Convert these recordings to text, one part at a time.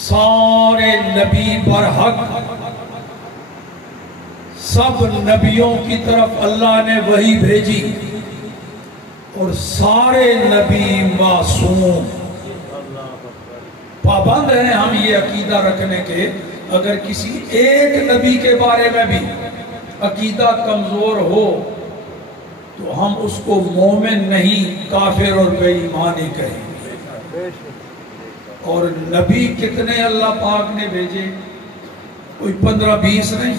سارے نبی برحق، سب نبیوں کی طرف اللہ نے وحی بھیجی، اور سارے نبی معصوم۔ پابند ہیں ہم یہ عقیدہ رکھنے کے، اگر کسی ایک نبی کے بارے میں بھی عقیدہ کمزور ہو تو ہم اس کو مومن نہیں، کافر اور بے ایمان ہی کہیں گے۔ اور نبی کتنے اللہ پاک نے بھیجے؟ کوئی 15-20 نہیں،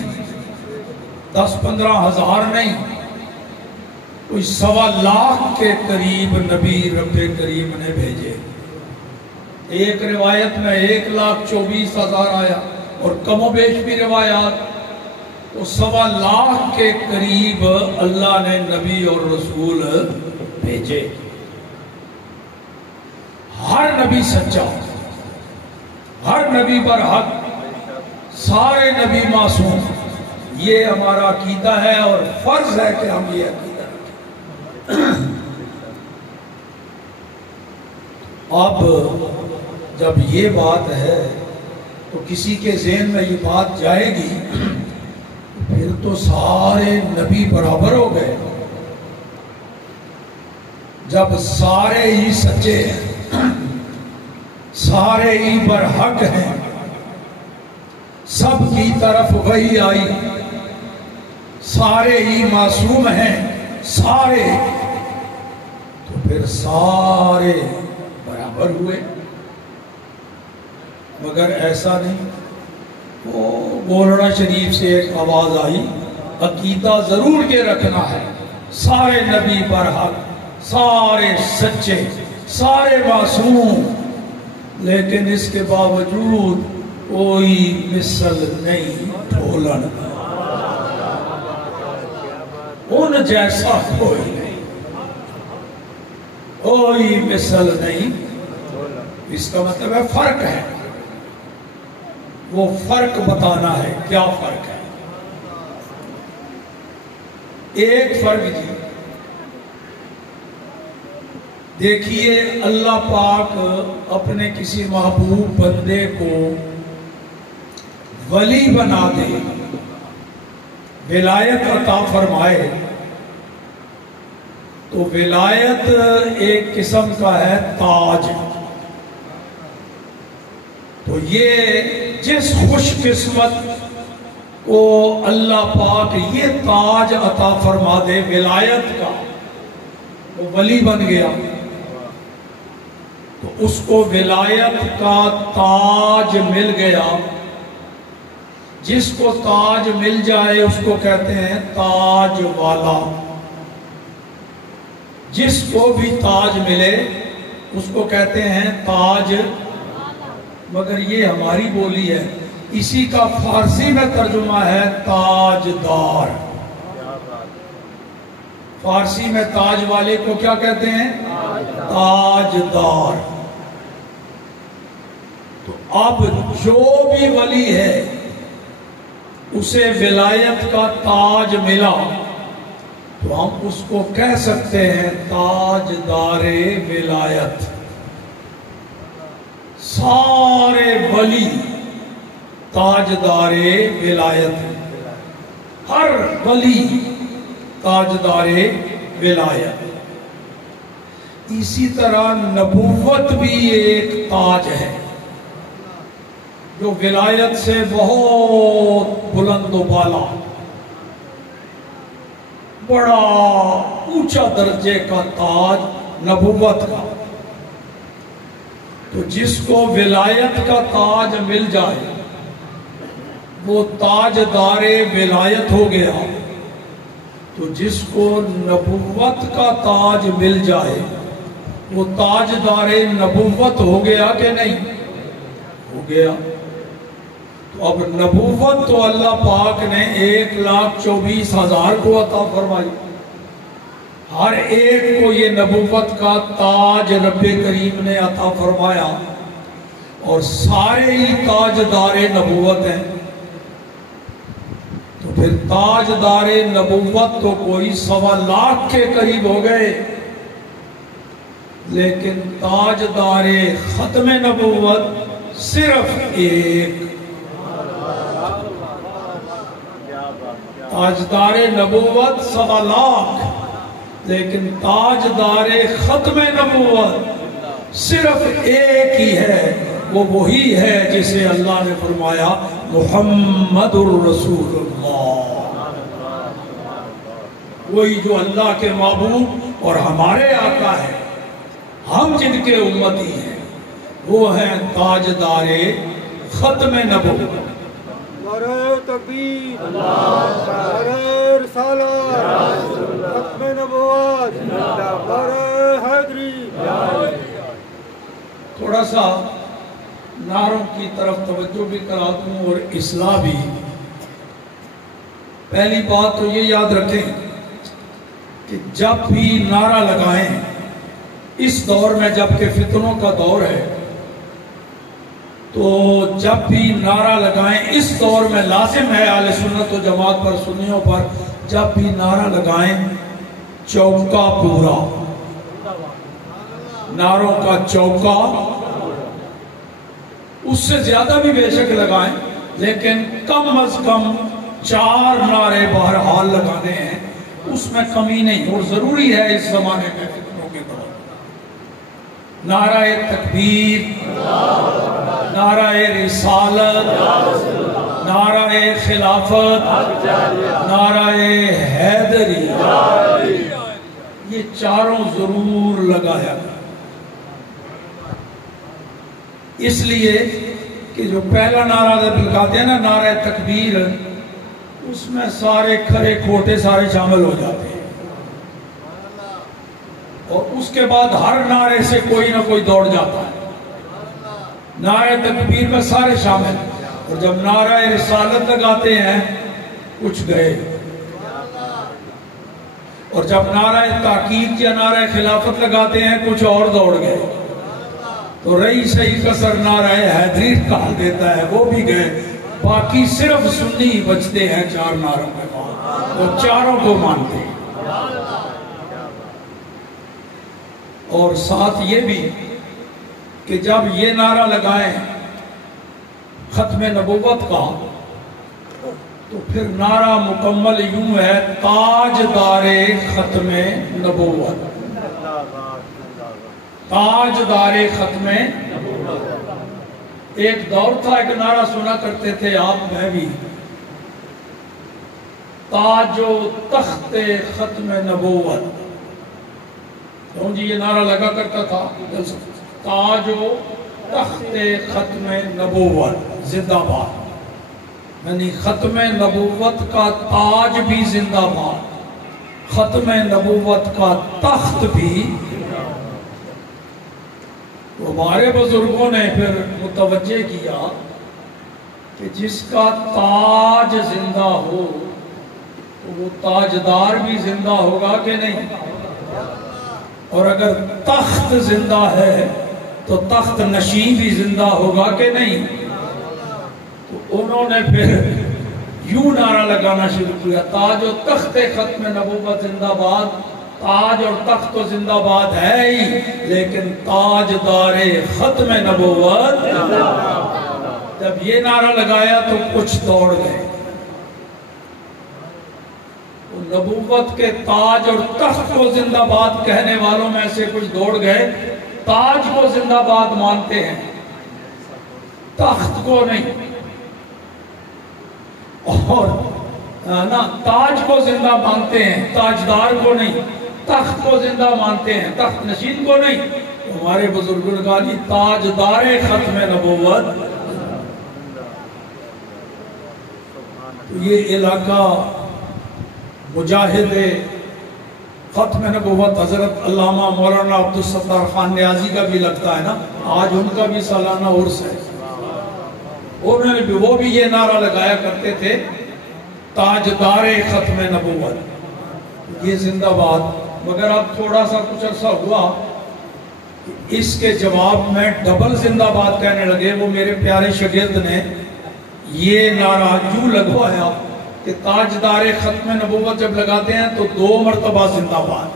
10-15 ہزار نہیں، کوئی 1.25 لاکھ کے قریب نبی رب کریم نے بھیجے۔ ایک روایت میں 1,24,000 آیا، اور کم و بیش بھی روایات، تو 1.25 لاکھ کے قریب اللہ نے نبی اور رسول بھیجے۔ ہر نبی سچا، ہر نبی برحق، سارے نبی معصوم، یہ ہمارا عقیدہ ہے، اور فرض ہے کہ ہم یہ عقیدہ رکھیں۔ اب جب یہ بات ہے تو کسی کے ذہن میں یہ بات جائے گی، پھر تو سارے نبی برابر ہو گئے۔ جب سارے ہی سچے ہیں، سارے ہی برحق ہیں، سب کی طرف وحی آئی، سارے ہی معصوم ہیں، سارے، تو پھر سارے برابر ہوئے۔ مگر ایسا نہیں۔ وہ گولڑا شریف سے ایک آواز آئی، عقیدہ ضرور کے رکھنا ہے، سارے نبی برحق، سارے سچے، سارے معصوم، لیکن اس کے باوجود کوئی مثل نہیں ڈھولن، ان جیسا کوئی نہیں، کوئی مثل نہیں۔ اس کا مطلب ہے فرق ہے، وہ فرق بتانا ہے، کیا فرق ہے؟ ایک فرق جی، دیکھیے اللہ پاک اپنے کسی محبوب بندے کو ولی بنا دے، ولایت عطا فرمائے، تو ولایت ایک قسم کا ہے تاج۔ تو یہ جس خوش قسمت کو اللہ پاک یہ تاج عطا فرما دے ولایت کا، وہ ولی بن گیا، تو اس کو ولایت کا تاج مل گیا۔ جس کو تاج مل جائے اس کو کہتے ہیں تاج والا۔ جس کو بھی تاج ملے اس کو کہتے ہیں تاج، مگر یہ ہماری بولی ہے، اسی کا فارسی میں ترجمہ ہے تاجدار۔ فارسی میں تاج والے کو کیا کہتے ہیں؟ تاجدار۔ تو اب جو بھی ولی ہے اسے ولایت کا تاج ملا، تو ہم اس کو کہہ سکتے ہیں تاجدار ولایت۔ سارے ولی تاجدار ولایت، ہر ولی تاجدار ولایت۔ اسی طرح نبوت بھی ایک تاج ہے جو ولایت سے بہت بلند و بالا، بڑا اونچا درجے کا تاج نبوت کا۔ تو جس کو ولایت کا تاج مل جائے وہ تاجدار ولایت ہو گیا، تو جس کو نبوت کا تاج مل جائے وہ تاجدار نبوت ہو گیا کہ نہیں؟ ہو گیا۔ تو اب نبوت تو اللہ پاک نے 1,24,000 کو عطا فرمائی، ہر ایک کو یہ نبوت کا تاج رب کریم نے عطا فرمایا، اور سارے ہی تاجدار نبوت ہیں۔ تو پھر تاجدار نبوت تو کوئی 1.25 لاکھ کے قریب ہو گئے، لیکن تاجدار ختم نبوت صرف ایک. تاجدار نبوت 1.25 لاکھ، لیکن تاجدار ختم نبوت صرف ایک ہی ہے. وہ وہی ہے جسے اللہ نے فرمایا محمد الرسول اللہ. وہی جو اللہ کے معبود اور ہمارے آقا ہے، ہم جن کے امتی ہیں، وہ ہیں تاجدار ختم نبوت. نعرہ تکبیر، نعرہ رسالت، ختم نبوت، نعرہ حیدری. تھوڑا سا نعروں کی طرف توجہ بھی کرا دوں اور اصلاح بھی. پہلی بات تو یہ یاد رکھیں کہ جب بھی نعرہ لگائیں اس دور میں، جب کہ فتنوں کا دور ہے، تو جب بھی نعرہ لگائیں اس دور میں لازم ہے اہل سنت و جماعت پر، سنیوں پر، جب بھی نعرہ لگائیں چوکا پورا. نعروں کا چوکا، اس سے زیادہ بھی بے شک لگائیں، لیکن کم از کم 4 نعرے بہرحال لگانے ہیں، اس میں کمی نہیں. اور ضروری ہے اس زمانے میں فتنوں کے دور. نعرہ تکبیر، نعرہ رسالت، نعرہ خلافت، نعرہ حیدری، یہ چاروں ضرور لگایا گیا. اس لیے کہ جو پہلا نعرہ جب لگاتے ہیں نا، نعرہ تکبیر، اس میں سارے کھرے کھوٹے سارے شامل ہو جاتے ہیں، اور اس کے بعد ہر نعرے سے کوئی نہ کوئی دوڑ جاتا ہے. نعرہ تکبیر میں سارے شامل، اور جب نعرہ رسالت لگاتے ہیں کچھ گئے، اور جب نعرہ تحقیق یا نعرہ خلافت لگاتے ہیں کچھ اور دوڑ گئے. تو رہی صحیح کسر نعرہ حیدری کہا دیتا ہے، وہ بھی گئے. باقی صرف سنی بچتے ہیں 4 نعروں کے بعد، وہ چاروں کو مانتے ہیں. اور ساتھ یہ بھی کہ جب یہ نعرہ لگائیں ختم نبوت کا، تو پھر نعرہ مکمل یوں ہے تاجدار ختم نبوت. تاجدار ختم نبوت. ایک دور تھا، ایک نعرہ سنا کرتے تھے آپ، میں بھی، تاج و تخت ختم نبوت. کیوں جی یہ نعرہ لگا کرتا تھا، تاج و تخت ختم نبوت زندہ باد. یعنی ختم نبوت کا تاج بھی زندہ باد، ختم نبوت کا تخت بھی. تو ہمارے بزرگوں نے پھر متوجہ کیا کہ جس کا تاج زندہ ہو تو وہ تاجدار بھی زندہ ہوگا کہ نہیں، اور اگر تخت زندہ ہے تو تخت نشین بھی زندہ ہوگا کہ نہیں. تو انہوں نے پھر یوں نعرہ لگانا شروع کیا، تاج و تخت ختم نبوت زندہ باد. تاج اور تخت تو زندہ باد ہے ہی، لیکن تاجدار ختم نبوت. جب یہ نعرہ لگایا تو کچھ دوڑ گئے. نبوت کے تاج اور تخت کو زندہ باد کہنے والوں میں سے کچھ دوڑ گئے. تاج کو زندہ باد مانتے ہیں، تخت کو نہیں. اور تاج کو زندہ مانتے ہیں، تاجدار کو نہیں. تخت کو زندہ مانتے ہیں، تخت نشین کو نہیں. ہمارے بزرگوں نے کہا جی تاجدار ختم نبوت. تو یہ علاقہ مجاہد ختم نبوت حضرت علامہ مولانا عبدالستار خان نیازی کا بھی لگتا ہے نا، آج ان کا بھی سالانہ عرس ہے. انہوں نے بھی، وہ بھی یہ نعرہ لگایا کرتے تھے تاجدار ختم نبوت، یہ زندہ باد. مگر اب تھوڑا سا کچھ عرصہ ہوا اس کے جواب میں ڈبل زندہ باد کہنے لگے. وہ میرے پیارے شاگرد نے یہ نعرہ یوں لگوایا کہ تاجدار ختم نبوت جب لگاتے ہیں تو 2 مرتبہ زندہ باد.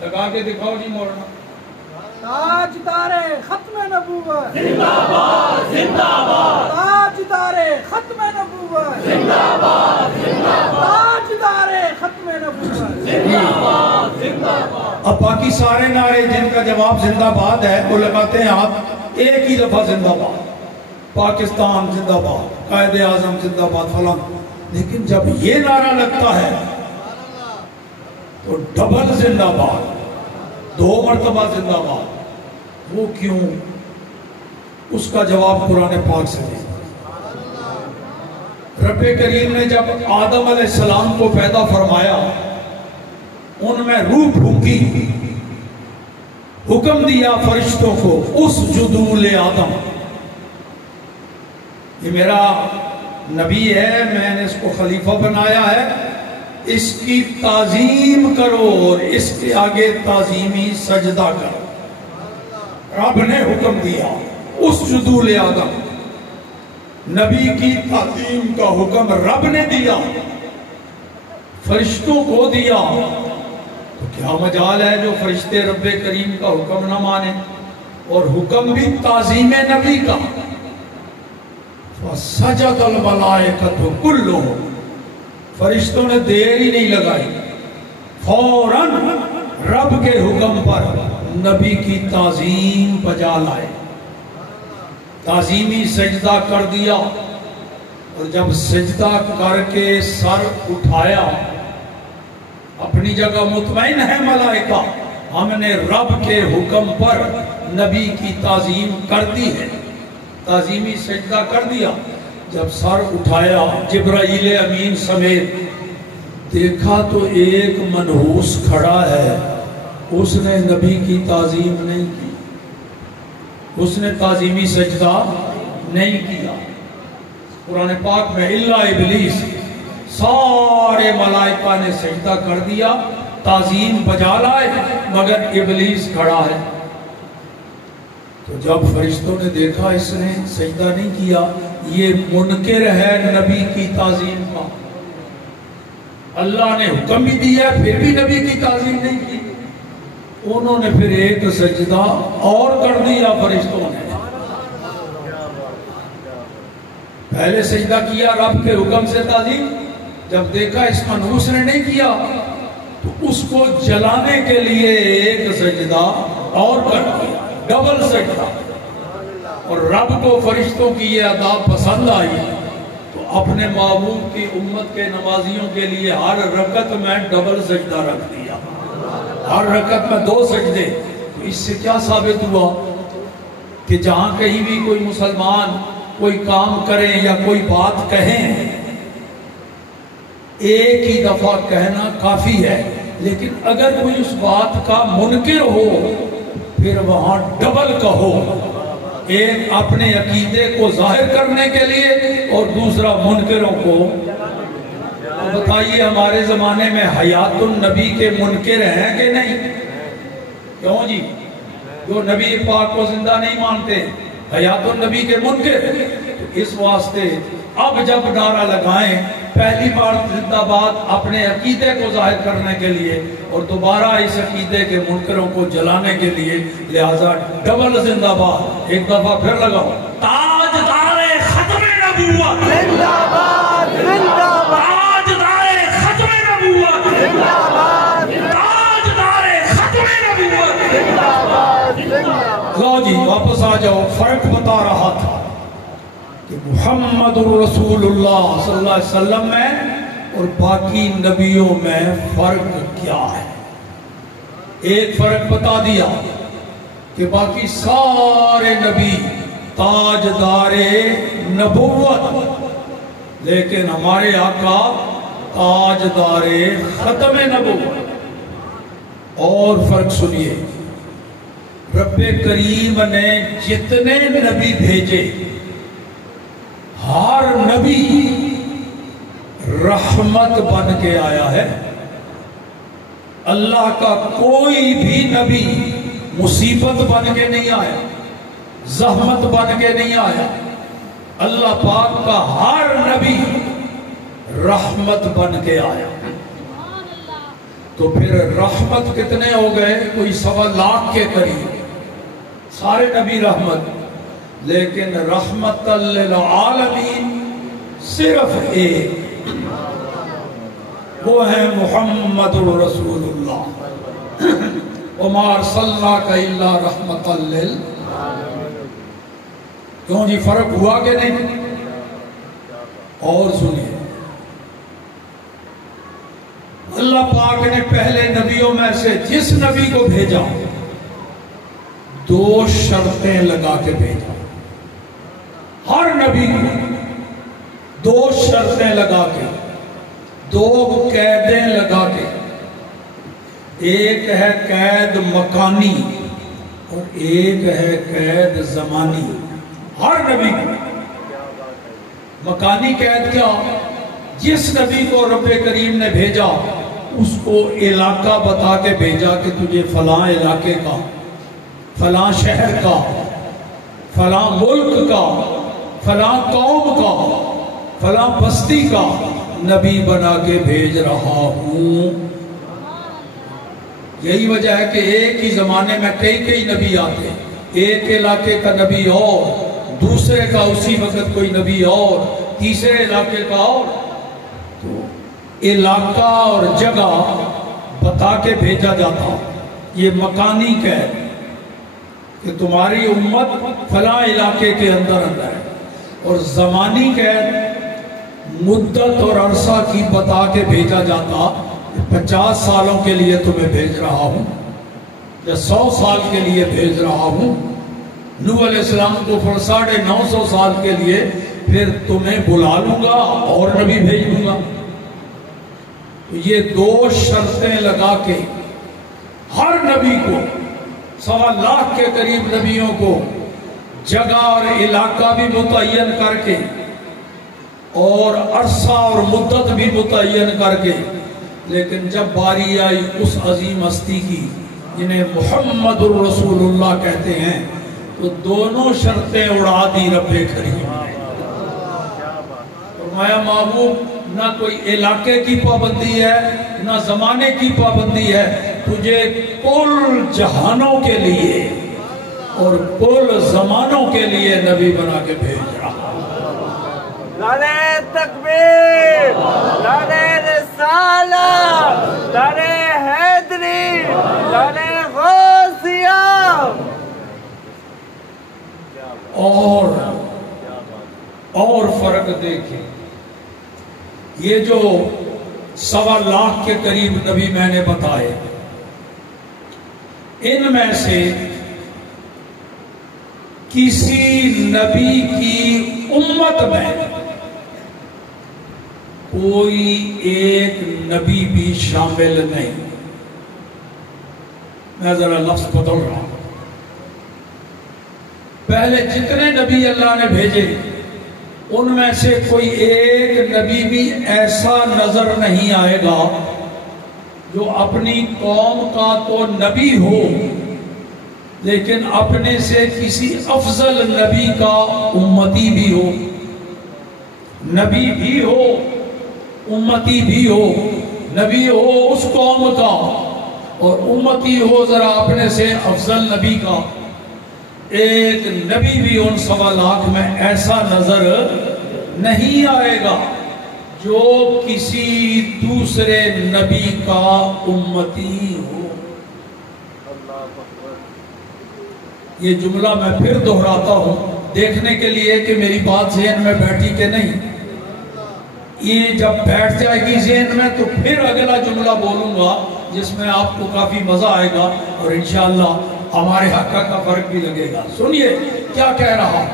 لگا کے دکھاؤ جی مولانا. تاجدار ختم نبوت زندہ باد زندہ باد تاجدار ختم نبوت زندہ باد زندہ باد تاجدار ختم نبوت زندہ باد زندہ باد. اب باقی سارے نعرے جن کا جواب زندہ باد ہے وہ لگاتے ہیں آپ ایک ہی دفعہ زندہ باد. پاکستان زندہ باد، قائد اعظم زندہ باد، فلاں. لیکن جب یہ نعرہ لگتا ہے تو ڈبل زندہ باد، 2 مرتبہ زندہ باد. وہ کیوں؟ اس کا جواب قرآن پاک سے دے. رب کریم نے جب آدم علیہ السلام کو پیدا فرمایا، ان میں روح پھونکی، حکم دیا فرشتوں کو اسجدوا لآدم. یہ میرا نبی ہے، میں نے اس کو خلیفہ بنایا ہے، اس کی تعظیم کرو اور اس کے آگے تعظیمی سجدہ کرو. رب نے حکم دیا اسجدوا لآدم. نبی کی تعظیم کا حکم رب نے دیا، فرشتوں کو دیا، تو کیا مجال ہے جو فرشتے رب کریم کا حکم نہ مانے؟ اور حکم بھی تعظیم نبی کا. فَسَجَدَ الْمَلَائِكَةُ كُلُّهُمْ. فرشتوں نے دیر ہی نہیں لگائی، فوراً رب کے حکم پر نبی کی تعظیم بجا لائے، تعظیمی سجدہ کر دیا. اور جب سجدہ کر کے سر اٹھایا، اپنی جگہ مطمئن ہے ملائکہ، ہم نے رب کے حکم پر نبی کی تعظیم کر دی ہے، تعظیمی سجدہ کر دیا. جب سر اٹھایا جبرائیل امین سمیت، دیکھا تو ایک منحوس کھڑا ہے، اس نے نبی کی تعظیم نہیں کی، اس نے تعظیمی سجدہ نہیں کیا. قرآن پاک میں الا ابلیس، سارے ملائکہ نے سجدہ کر دیا، تعظیم بجا لائے، مگر ابلیس کھڑا ہے. تو جب فرشتوں نے دیکھا اس نے سجدہ نہیں کیا، یہ منکر ہے نبی کی تعظیم کا، اللہ نے حکم بھی دیا پھر بھی نبی کی تعظیم نہیں کی. انہوں نے پھر ایک سجدہ اور کر دیا. فرشتوں نے پہلے سجدہ کیا رب کے حکم سے تعظیم، جب دیکھا اس منحوس نے نہیں کیا تو اس کو جلانے کے لیے ایک سجدہ اور کر دیا، ڈبل سجدہ. اور رب کو فرشتوں کی یہ ادا پسند آئی تو اپنے معبود کی امت کے نمازیوں کے لیے ہر رکعت میں ڈبل سجدہ رکھ دیا، ہر رکعت میں 2 سجدے. تو اس سے کیا ثابت ہوا کہ جہاں کہیں بھی کوئی مسلمان کوئی کام کریں یا کوئی بات کہیں، ایک ہی دفعہ کہنا کافی ہے، لیکن اگر کوئی اس بات کا منکر ہو پھر وہاں ڈبل کہو، ایک اپنے عقیدے کو ظاہر کرنے کے لیے اور دوسرا منکروں کو. بتائیے ہمارے زمانے میں حیات النبی کے منکر ہیں کہ نہیں؟ کیوں جی؟ جو نبی پاک کو زندہ نہیں مانتے، حیات النبی کے منکر. تو اس واسطے اب جب نعرہ لگائیں پہلی بار زندہ باد اپنے عقیدے کو ظاہر کرنے کے لیے اور دوبارہ اس عقیدے کے منکروں کو جلانے کے لیے، لہذا ڈبل زندہ باد. ایک دفعہ پھر لگاؤ، تاجدار ختم نبوت زندہ باد زندہ باد تاجدار ختم نبوت زندہ باد تاجدار ختم نبوت. زندہ باد زندہ باد. لو جی واپس آ جاؤ. فرق بتا رہا تھا کہ محمد رسول اللہ صلی اللہ علیہ وسلم میں اور باقی نبیوں میں فرق کیا ہے. ایک فرق بتا دیا کہ باقی سارے نبی تاجدار نبوت، لیکن ہمارے آقا تاجدار ختم نبوت. اور فرق سنیے، رب کریم نے جتنے نبی بھیجے ہر نبی رحمت بن کے آیا ہے. اللہ کا کوئی بھی نبی مصیبت بن کے نہیں آیا، زحمت بن کے نہیں آیا. اللہ پاک کا ہر نبی رحمت بن کے آیا. تو پھر رحمت کتنے ہو گئے؟ کوئی 1.25 لاکھ کے قریب. سارے نبی رحمت، لیکن رحمت للعالمین صرف ایک، وہ ہے محمد رسول اللہ، وما ارسلناک الا رحمت للعالمین۔ کیوں جی فرق ہوا کہ نہیں؟ اور سنیے، اللہ پاک نے پہلے نبیوں میں سے جس نبی کو بھیجا 2 شرطیں لگا کے بھیجا، ہر نبی کو 2 شرطیں لگا کے، 2 قیدیں لگا کے، ایک ہے قید مکانی اور ایک ہے قید زمانی۔ ہر نبی کو مکانی قید کیا؟ جس نبی کو رب کریم نے بھیجا اس کو علاقہ بتا کے بھیجا کہ تجھے فلاں علاقے کا، فلاں شہر کا، فلاں ملک کا، فلاں قوم کا، فلاں بستی کا نبی بنا کے بھیج رہا ہوں۔ یہی وجہ ہے کہ ایک ہی زمانے میں کئی نبی آتے ہیں، ایک علاقے کا نبی اور، دوسرے کا اسی وقت کوئی نبی اور، تیسرے علاقے کا اور، تو علاقہ اور جگہ بتا کے بھیجا جاتا۔ یہ مکانی قید کہ تمہاری امت فلاں علاقے کے اندر ہے، اور زمانی قید مدت اور عرصہ کی بتا کے بھیجا جاتا، 50 سالوں کے لیے تمہیں بھیج رہا ہوں یا 100 سال کے لیے بھیج رہا ہوں۔ نوح علیہ السلام کو 950 سال کے لیے پھر تمہیں بلا لوں گا اور نبی بھیج دوں گا۔ تو یہ 2 شرطیں لگا کے ہر نبی کو، 1.25 لاکھ کے قریب نبیوں کو جگہ اور علاقہ بھی متعین کر کے اور عرصہ اور مدت بھی متعین کر کے، لیکن جب باری آئی اس عظیم ہستی کی جنہیں محمد الرسول اللہ کہتے ہیں، تو دونوں شرطیں اڑا دی رب کریم۔ فرمایا محبوب نہ کوئی علاقے کی پابندی ہے نہ زمانے کی پابندی ہے، تجھے کل جہانوں کے لیے اور کل زمانوں کے لیے نبی بنا کے بھیج رہا۔ نعرہ تکبیر، نعرہ رسالت، نعرہ حیدری، نعرہ غوثیہ۔ اور فرق دیکھیں، یہ جو 1.25 لاکھ کے قریب نبی میں نے بتائے، ان میں سے کسی نبی کی امت میں کوئی ایک نبی بھی شامل نہیں۔ میں ذرا لفظ بدل رہا ہوں، پہلے جتنے نبی اللہ نے بھیجے ان میں سے کوئی ایک نبی بھی ایسا نظر نہیں آئے گا جو اپنی قوم کا تو نبی ہو لیکن اپنے سے کسی افضل نبی کا امتی بھی ہو، نبی بھی ہو امتی بھی ہو، نبی ہو اس قوم کا اور امتی ہو ذرا اپنے سے افضل نبی کا۔ ایک نبی بھی ان 1.25 لاکھ میں ایسا نظر نہیں آئے گا جو کسی دوسرے نبی کا امتی ہو۔ یہ جملہ میں پھر دہراتا ہوں دیکھنے کے لیے کہ میری بات ذہن میں بیٹھی کہ نہیں۔ یہ جب بیٹھ جائے گی ذہن میں تو پھر اگلا جملہ بولوں گا جس میں آپ کو کافی مزہ آئے گا اور انشاءاللہ ہمارے حق کا فرق بھی لگے گا۔ سنیے کیا کہہ رہا،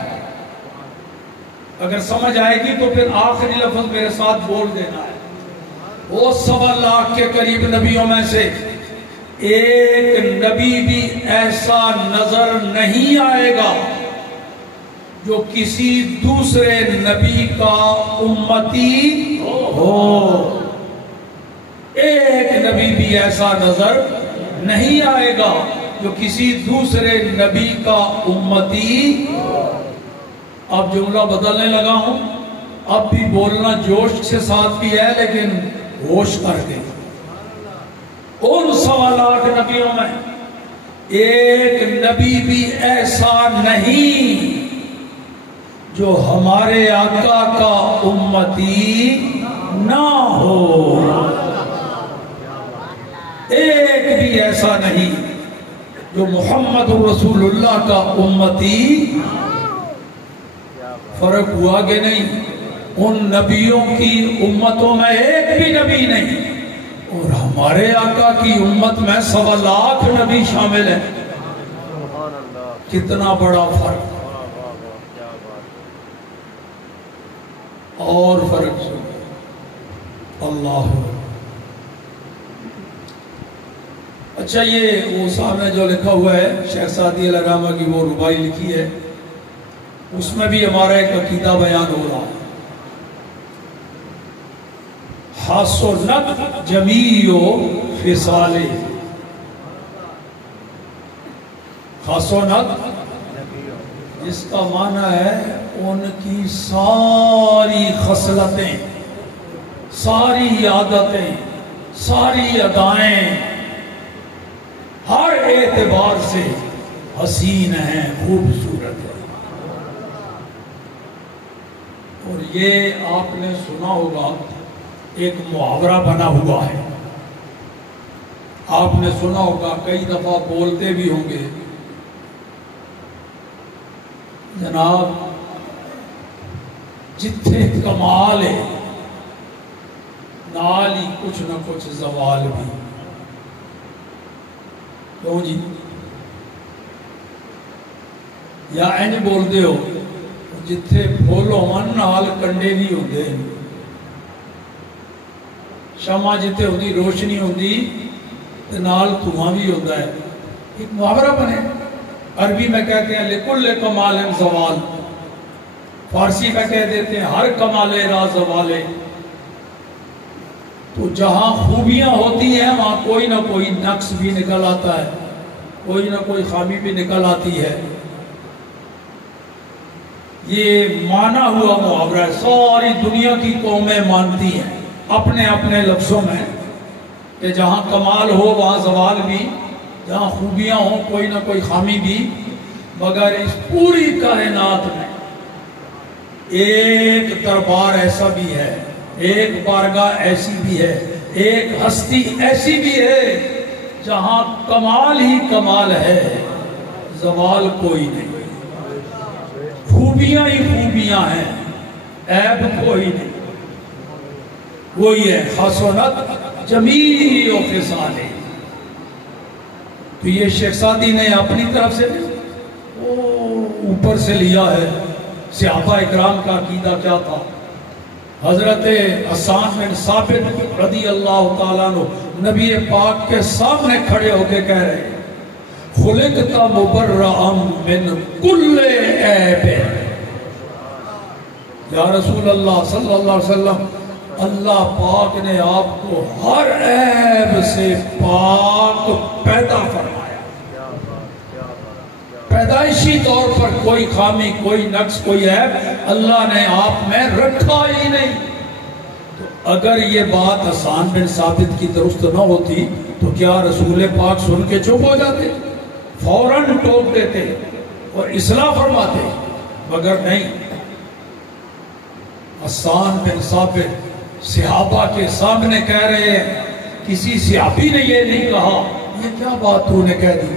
اگر سمجھ آئے گی تو پھر آخری لفظ میرے ساتھ بول دینا ہے۔ وہ 1.25 لاکھ کے قریب نبیوں میں سے ایک نبی بھی ایسا نظر نہیں آئے گا جو کسی دوسرے نبی کا امتی ہو۔ ایک نبی بھی ایسا نظر نہیں آئے گا جو کسی دوسرے نبی کا امتی۔ اب جملہ بدلنے لگا ہوں، اب بھی بولنا جوش سے ساتھ بھی ہے لیکن ہوش کر کے۔ ان 1.25 لاکھ نبیوں میں ایک نبی بھی ایسا نہیں جو ہمارے آقا کا امتی نہ ہو، ایک بھی ایسا نہیں جو محمد رسول اللہ کا امتی۔ فرق ہوا کہ نہیں؟ ان نبیوں کی امتوں میں ایک بھی نبی نہیں، اور ہمارے آقا کی امت میں 1.25 لاکھ نبی شامل ہیں۔ کتنا بڑا فرق! اور فرق سنو، اللہ۔ اچھا، یہ وہ سامنے جو لکھا ہوا ہے شیخ سعدی العلامہ کی وہ ربائی لکھی ہے، اس میں بھی ہمارا ایک عقیدہ بیان ہو رہا ہے۔ حسنت جمیع خصالہ، حسنت جس کا معنی ہے ان کی ساری خصلتیں، ساری عادتیں، ساری ادائیں ہر اعتبار سے حسین ہیں، خوبصورت ہیں۔ اور یہ آپ نے سنا ہوگا، ایک محاورہ بنا ہوا ہے، آپ نے سنا ہوگا، کئی دفعہ بولتے بھی ہوں گے، جناب جتھے کمال ہے نال ہی کچھ نہ کچھ زوال بھی۔ کیوں جی؟ یا انج بولتے ہو، جتھے پھولو من نال کنڈے بھی ہوندے، شمع جتے ہوندی روشنی ہوندی تے نال دھواں بھی ہوتا ہے۔ ایک محاورہ بنے، عربی میں کہتے ہیں لکل کمال زوال، فارسی میں کہہ دیتے ہیں ہر کمال راز زوالے۔ تو جہاں خوبیاں ہوتی ہیں وہاں کوئی نہ کوئی نقص بھی نکل آتا ہے، کوئی نہ کوئی خامی بھی نکل آتی ہے۔ یہ مانا ہوا محاورہ ہے، ساری دنیا کی قومیں مانتی ہیں اپنے اپنے لفظوں میں کہ جہاں کمال ہو وہاں زوال بھی، جہاں خوبیاں ہوں کوئی نہ کوئی خامی بھی، مگر اس پوری کائنات میں ایک دربار ایسا بھی ہے، ایک بارگاہ ایسی بھی ہے، ایک ہستی ایسی بھی ہے جہاں کمال ہی کمال ہے، زوال کوئی نہیں، خوبیاں ہی خوبیاں ہیں، عیب کوئی نہیں۔ وہی ہے حسنت جمیع خصالہ۔ تو یہ شیخ سعدی نے اپنی طرف سے اوپر سے لیا ہے۔ صحابہ اکرام کا عقیدہ کیا تھا؟ حضرت حسان بن ثابت رضی اللہ تعالیٰ عنہ نبی پاک کے سامنے کھڑے ہو کے کہہ رہے ہیں خلقت مبرأ من کل عیب، یا رسول اللہ صلی اللہ علیہ وسلم، اللہ پاک نے آپ کو ہر عیب سے پاک پیدا فرمایا، پیدائشی طور پر کوئی خامی، کوئی نقص، کوئی عیب اللہ نے آپ میں رکھا ہی نہیں۔ تو اگر یہ بات حسان بن ثابت کی درست نہ ہوتی تو کیا رسول پاک سن کے چپ ہو جاتے؟ فوراً ٹوک دیتے اور اصلاح فرماتے، مگر نہیں۔ حسان بن ثابت صحابہ کے سامنے کہہ رہے ہیں، کسی صحابی نے یہ نہیں کہا، یہ کیا بات تو نے کہہ دی؟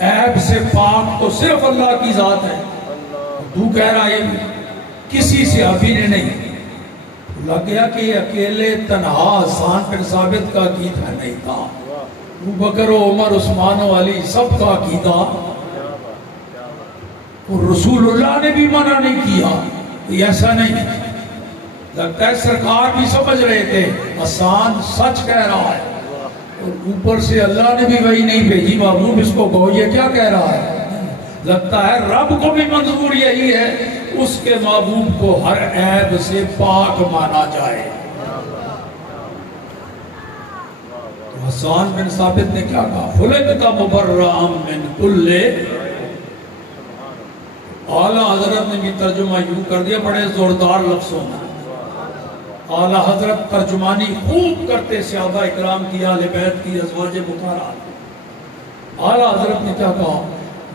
عیب سے پاک تو صرف اللہ کی ذات ہے، تو کہہ رہا ہے کسی صحابی نے نہیں۔ لگ گیا کہ یہ اکیلے تنہا حسان بن ثابت کا عقیدہ نہیں تھا، ابو بکر و عمر عثمان و علی سب کا عقیدہ، اور رسول اللہ نے بھی منع نہیں کیا، یہ ایسا نہیں۔ لگتا ہے سرکار بھی سمجھ رہے تھے حسان سچ کہہ رہا ہے، اور اوپر سے اللہ نے بھی وہی نہیں بھیجی محبوب اس کو کہو یہ کیا کہہ رہا ہے۔ لگتا ہے رب کو بھی منظور یہی ہے اس کے محبوب کو ہر عیب سے پاک مانا جائے۔ حسان بن ثابت نے کیا کہا؟ خلقت مبرأ من کل، اعلیٰ حضرت نے بھی ترجمہ یوں کر دیا بڑے زوردار لفظوں میں۔ اعلیٰ حضرت ترجمانی خوب کرتے صحابہ اکرام کی، اہل بیت کی، ازواج مطہرات۔ اعلیٰ حضرت نے کیا کہا؟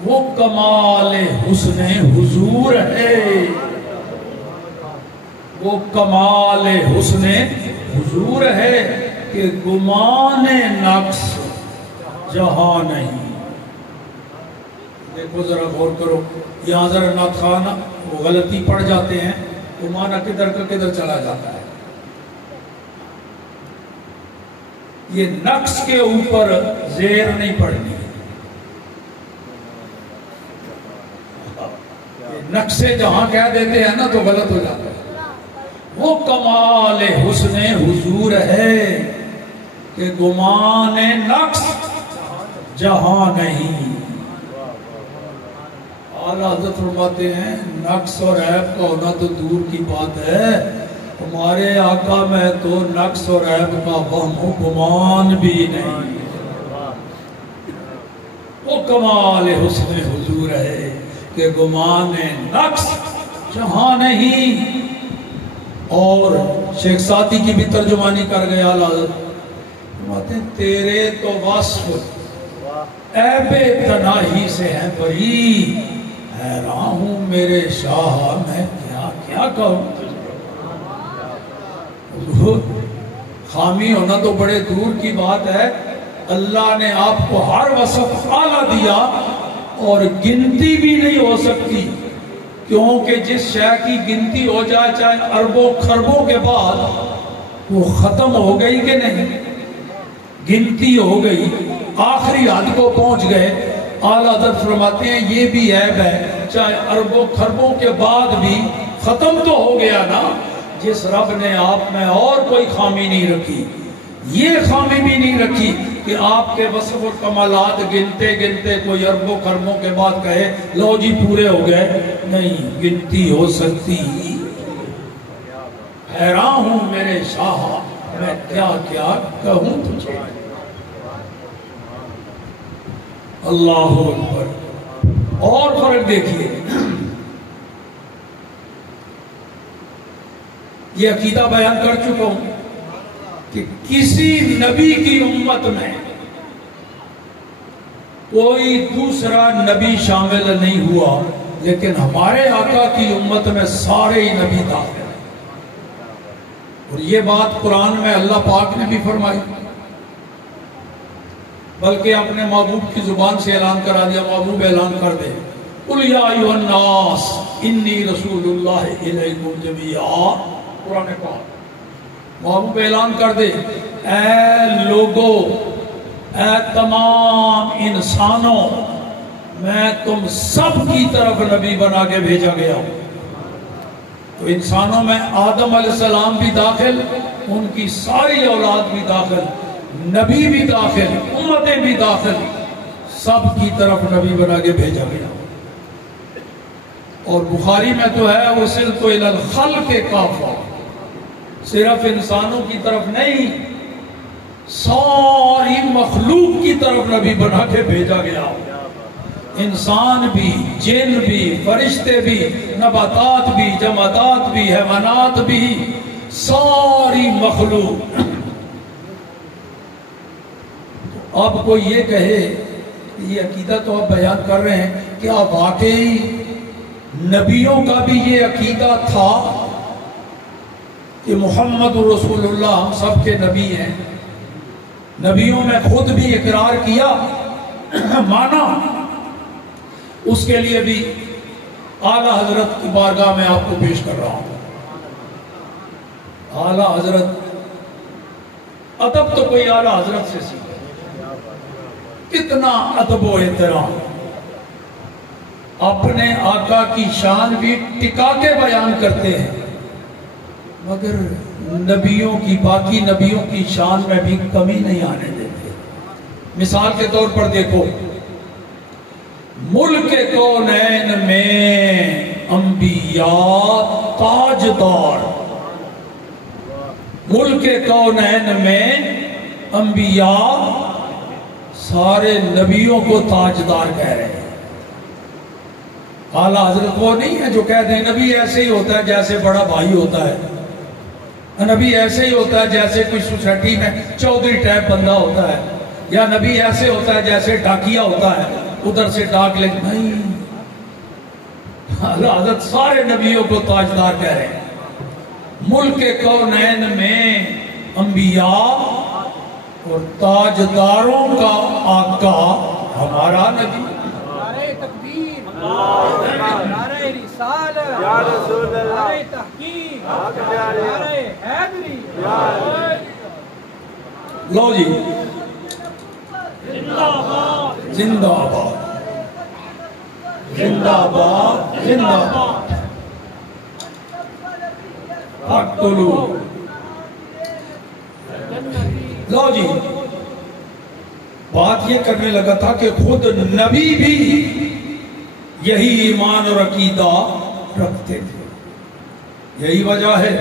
وہ کمال حسن حضور ہے، وہ کمال حسن حضور ہے کہ گمان نقص جہاں نہیں۔ دیکھو ذرا غور کرو، یہاں ذرا نعت خواہ وہ غلطی پڑ جاتے ہیں تو معنی کدھر کا کدھر چلا جاتا ہے۔ یہ نقص کے اوپر زیر نہیں پڑنی، نقصے جہاں کہہ دیتے ہیں نا تو غلط ہو جاتا ہے۔ وہ کمال حسن حضور ہے کہ گمان نقص جہاں نہیں۔ اعلیٰ حضرت فرماتے ہیں نقص اور عیب کا ہونا تو دور کی بات ہے، ہمارے آقا میں تو نقص اور عیب کا وہم و گمان بھی نہیں۔ وہ کمال حسن حضور ہے کہ گمان نقص جہاں نہیں۔ اور شیخ سعدی کی بھی ترجمانی کر گئے اعلیٰ حضرت، فرماتے ہیں تیرے تو وصف عیب تناہی سے ہے بری، حیران ہوں میرے شاہ میں کیا کیا کہوں۔ خامی ہونا تو بڑے دور کی بات ہے، اللہ نے آپ کو ہر وصف اعلیٰ دیا اور گنتی بھی نہیں ہو سکتی، کیونکہ جس شے کی گنتی ہو جائے چاہے اربوں خربوں کے بعد وہ ختم ہو گئی کہ نہیں، گنتی ہو گئی، آخری حد کو پہنچ گئے۔ اعلیٰ حضرت فرماتے ہیں یہ بھی عیب ہے، چاہے اربوں خربوں کے بعد بھی ختم تو ہو گیا نا۔ جس رب نے آپ میں اور کوئی خامی نہیں رکھی، یہ خامی بھی نہیں رکھی کہ آپ کے وصف و کمالات گنتے گنتے کوئی اربوں خربوں کے بعد کہے لو جی پورے ہو گئے، نہیں گنتی ہو سکتی۔ حیران ہوں میرے شاہ میں کیا کیا کہوں تجھے۔ اللہ اکبر۔ اور فرق دیکھیے، یہ عقیدہ بیان کر چکا ہوں کہ کسی نبی کی امت میں کوئی دوسرا نبی شامل نہیں ہوا، لیکن ہمارے آقا کی امت میں سارے ہی نبی داخل ہیں۔ اور یہ بات قرآن میں اللہ پاک نے بھی فرمائی، بلکہ اپنے محبوب کی زبان سے اعلان کرا دیا، محبوب اعلان کر دے قُلْ يَا أَيُّهَا النَّاسِ إِنِّي رَسُولُ اللَّهِ إِلَيْكُمْ جَمِيعًا۔ قرآن پاک محبوب اعلان کر دے اے لوگو، اے تمام انسانوں، میں تم سب کی طرف نبی بنا کے بھیجا گیا ہوں۔ تو انسانوں میں آدم علیہ السلام بھی داخل، ان کی ساری اولاد بھی داخل، نبی بھی داخل، امتیں بھی داخل، سب کی طرف نبی بنا کے بھیجا گیا۔ اور بخاری میں تو ہے وَرْسِلْتُ إِلَى الْخَلْقِ كَافَّةً، صرف انسانوں کی طرف نہیں، ساری مخلوق کی طرف نبی بنا کے بھیجا گیا۔ انسان بھی، جن بھی، فرشتے بھی، نباتات بھی، جمادات بھی، حیوانات بھی، ساری مخلوق۔ اب کوئی یہ کہے، یہ عقیدہ تو آپ بیان کر رہے ہیں، کیا واقعی نبیوں کا بھی یہ عقیدہ تھا کہ محمد رسول اللہ ہم سب کے نبی ہیں؟ نبیوں نے خود بھی اقرار کیا، مانا، اس کے لیے بھی اعلیٰ حضرت کی بارگاہ میں آپ کو پیش کر رہا ہوں۔ اعلیٰ حضرت، ادب تو کوئی اعلیٰ حضرت سے سیکھے، کتنا ادب و احترام، اپنے آقا کی شان بھی ٹکا کے بیان کرتے ہیں، مگر نبیوں کی، باقی نبیوں کی شان میں بھی کمی نہیں آنے دیتے۔ مثال کے طور پر دیکھو، ملک کونین میں انبیاء تاجدار، ملک کونین میں انبیاء سارے نبیوں کو تاجدار کہہ رہے ہیں۔ اعلیٰ حضرت وہ نہیں ہے جو کہتے ہیں نبی ایسے ہی ہوتا ہے جیسے بڑا بھائی ہوتا ہے، نبی ایسے ہی ہوتا ہے جیسے کوئی سوسائٹی میں چودھری ٹائپ بندہ ہوتا ہے، یا نبی ایسے ہوتا ہے جیسے ڈاکیا ہوتا ہے، ادھر سے ڈاک لے نہیں، حضرت سارے نبیوں کو تاجدار کہہ رہے ہیں۔ ملک کونین میں انبیاء اور تاجداروں کا آقا ہمارا نبی۔ نعرہ تکبیر، نعرہ رسالت، یا رسول اللہ، نعرہ تحقیق، نعرہ حیدری۔ لو جی، زندہ باد زندہ باد، زندہ باد، زندہ باد، اقتلو۔ لو جی، بات یہ کرنے لگا تھا کہ خود نبی بھی یہی ایمان اور عقیدہ رکھتے تھے۔ یہی وجہ ہے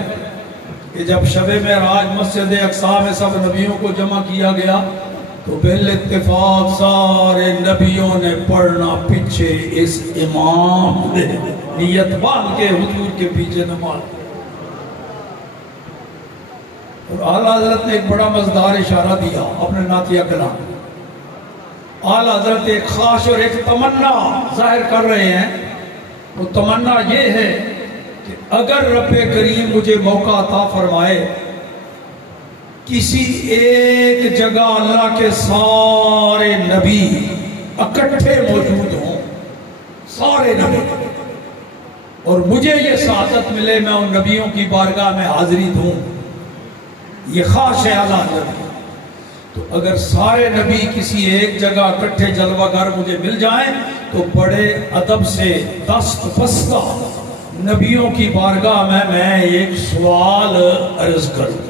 کہ جب شب معراج مسجد اقصی میں سب نبیوں کو جمع کیا گیا تو بالاتفاق سارے نبیوں نے پڑھنا پیچھے اس امام نے نیت باندھ کے حضور کے پیچھے نماز۔ اور اعلیٰ حضرت نے ایک بڑا مزدار اشارہ دیا اپنے نعتیہ کلام۔ اعلیٰ حضرت ایک خواہش اور ایک تمنا ظاہر کر رہے ہیں، وہ تمنا یہ ہے کہ اگر رب کریم مجھے موقع عطا فرمائے کسی ایک جگہ اللہ کے سارے نبی اکٹھے موجود ہوں، سارے نبی، اور مجھے یہ سعادت ملے میں ان نبیوں کی بارگاہ میں حاضری دوں، یہ خواہش ہے اعلیٰ حضرت۔ تو اگر سارے نبی کسی ایک جگہ اکٹھے جلوہ گر مجھے مل جائیں تو بڑے ادب سے دست بستہ نبیوں کی بارگاہ میں ایک سوال عرض کروں۔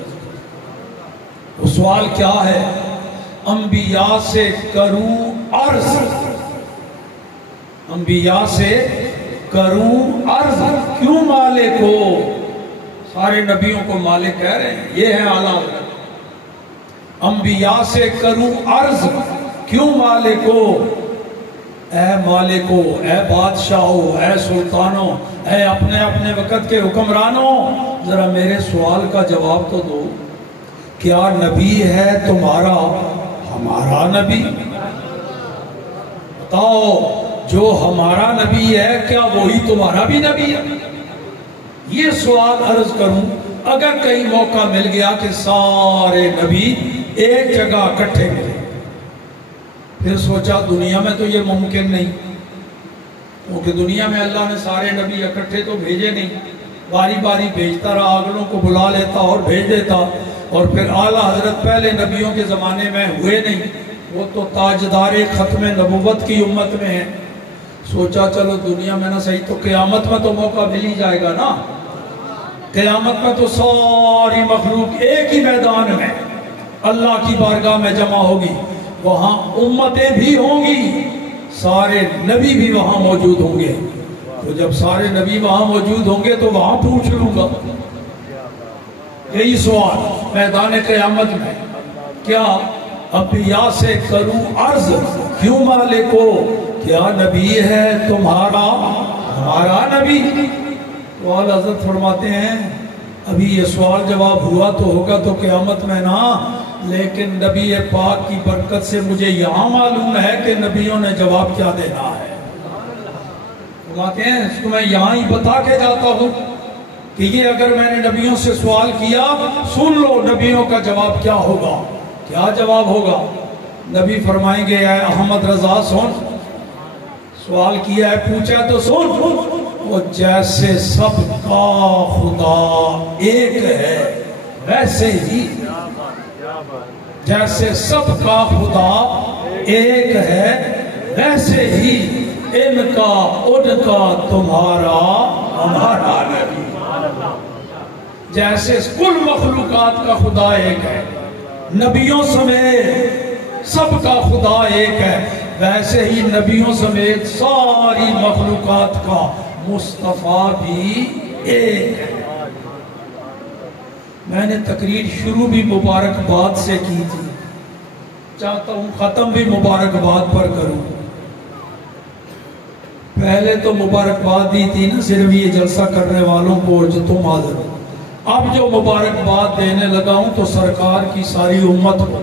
وہ سوال کیا ہے؟ انبیاء سے کروں عرض، انبیاء سے کروں عرض، کیوں مالک ہو؟ سارے نبیوں کو مالک کہہ رہے ہیں، یہ ہے اعلیٰ حضرت۔ انبیاء سے کروں عرض، کیوں مالک ہو؟ اے مالک ہو، اے بادشاہو، اے سلطانوں، اے اپنے اپنے وقت کے حکمرانوں، ذرا میرے سوال کا جواب تو دو۔ کیا نبی ہے تمہارا ہمارا نبی؟ بتاؤ، جو ہمارا نبی ہے کیا وہی تمہارا بھی نبی ہے؟ یہ سوال عرض کروں۔ اگر کہیں موقع مل گیا کہ سارے نبی ایک جگہ اکٹھے ملے، پھر سوچا دنیا میں تو یہ ممکن نہیں، کیونکہ دنیا میں اللہ نے سارے نبی اکٹھے تو بھیجے نہیں، باری باری بھیجتا رہا، اگلوں کو بلا لیتا اور بھیج دیتا، اور پھر اعلیٰ حضرت پہلے نبیوں کے زمانے میں ہوئے نہیں، وہ تو تاجدار ختم نبوت کی امت میں ہیں۔ سوچا چلو دنیا میں نہ صحیح تو قیامت میں تو موقع مل ہی جائے گا نا، قیامت میں تو ساری مخلوق ایک ہی میدان میں اللہ کی بارگاہ میں جمع ہوگی، وہاں امتیں بھی ہوں گی، سارے نبی بھی وہاں موجود ہوں گے، تو جب سارے نبی وہاں موجود ہوں گے تو وہاں پوچھ لوں گا یہی سوال میدان قیامت میں، کیا انبیاء سے کروں عرض، کیوں مالک ہو؟ کیا نبی ہے تمہارا ہمارا نبی؟ تو اعلیٰ حضرت فرماتے ہیں ابھی یہ سوال جواب ہوا تو ہوگا تو قیامت میں نا، لیکن نبی پاک کی برکت سے مجھے یہاں معلوم ہے کہ نبیوں نے جواب کیا دینا ہے۔ فرماتے ہیں اس کو میں یہاں ہی بتا کے جاتا ہوں کہ یہ اگر میں نے نبیوں سے سوال کیا، سن لو نبیوں کا جواب کیا ہوگا۔ کیا جواب ہوگا؟ نبی فرمائیں گے اے احمد رضا سن، سوال کیا ہے پوچھا تو سن، وہ جیسے سب کا خدا ایک ہے ویسے ہی، جیسے سب کا خدا ایک ہے ویسے ہی ان کا ان کا تمہارا ہمارا نبی، جیسے کل مخلوقات کا خدا ایک ہے، نبیوں سمیت سب کا خدا ایک ہے، ویسے ہی نبیوں سمیت ساری مخلوقات کا مصطفیٰ بھی ایک ہے۔ میں نے تقریر شروع بھی مبارکباد سے کی تھی، چاہتا ہوں ختم بھی مبارکباد پر کروں۔ پہلے تو مبارکباد دی تھی نا صرف یہ جلسہ کرنے والوں کو جو تم حاضر ہو، اب جو مبارکباد دینے لگا ہوں تو سرکار کی ساری امت کو،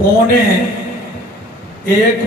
1:45